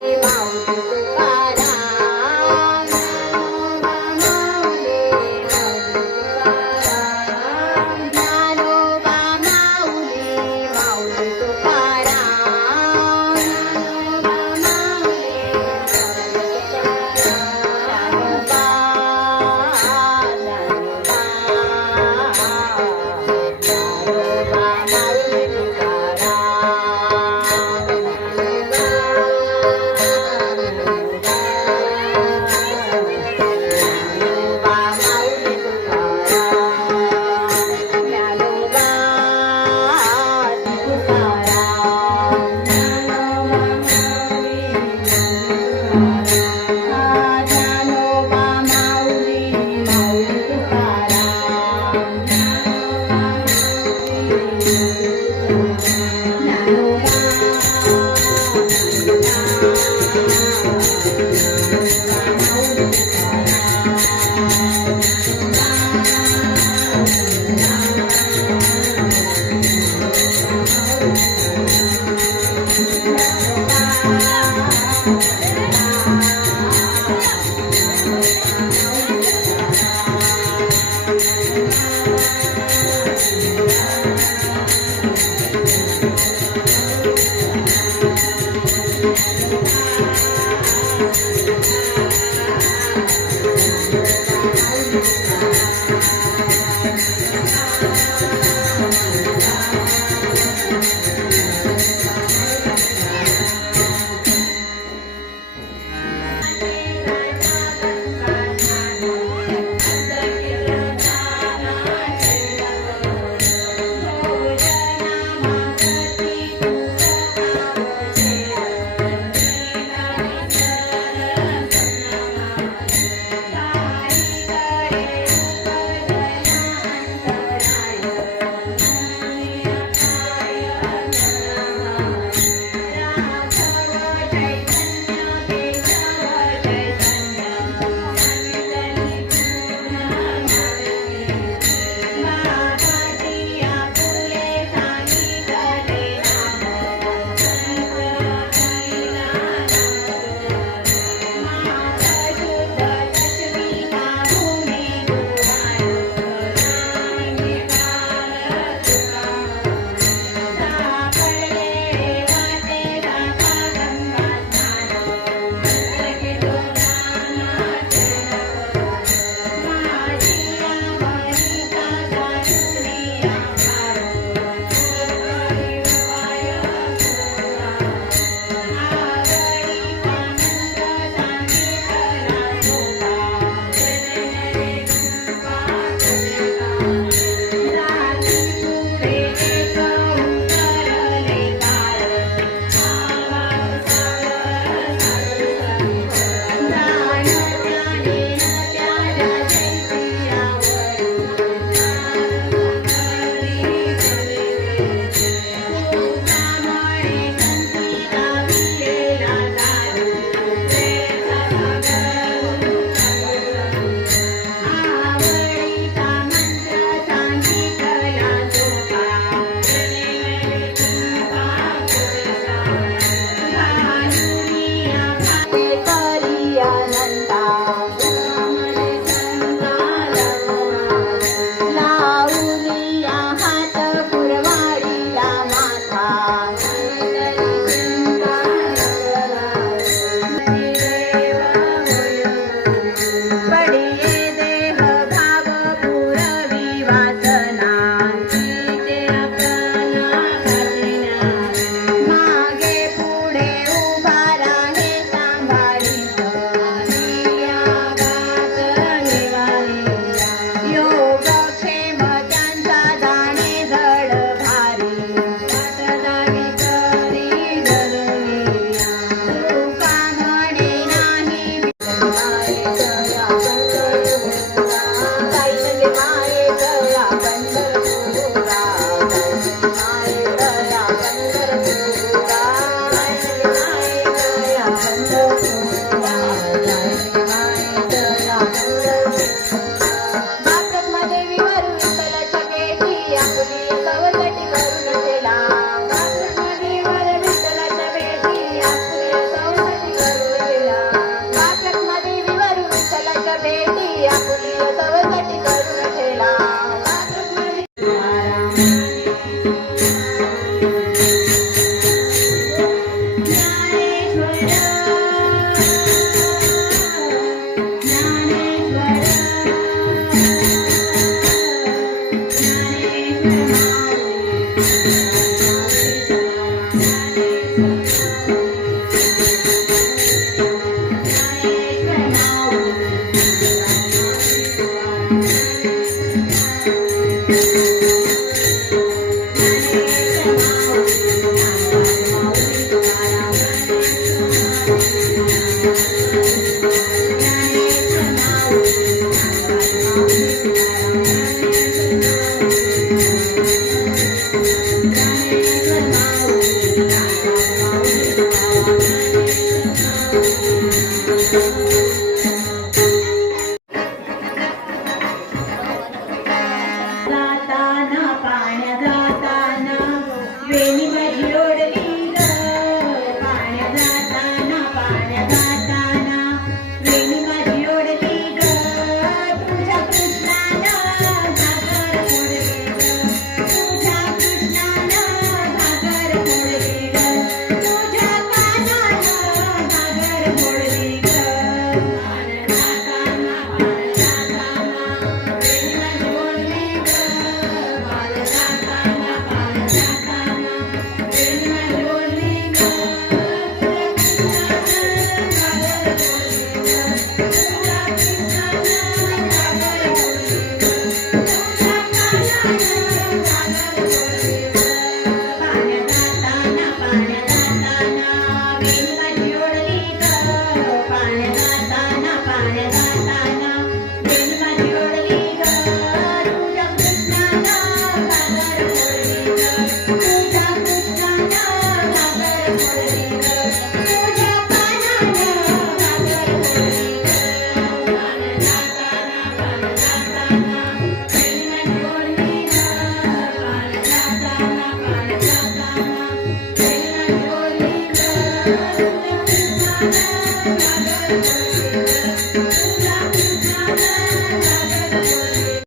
Wow. Música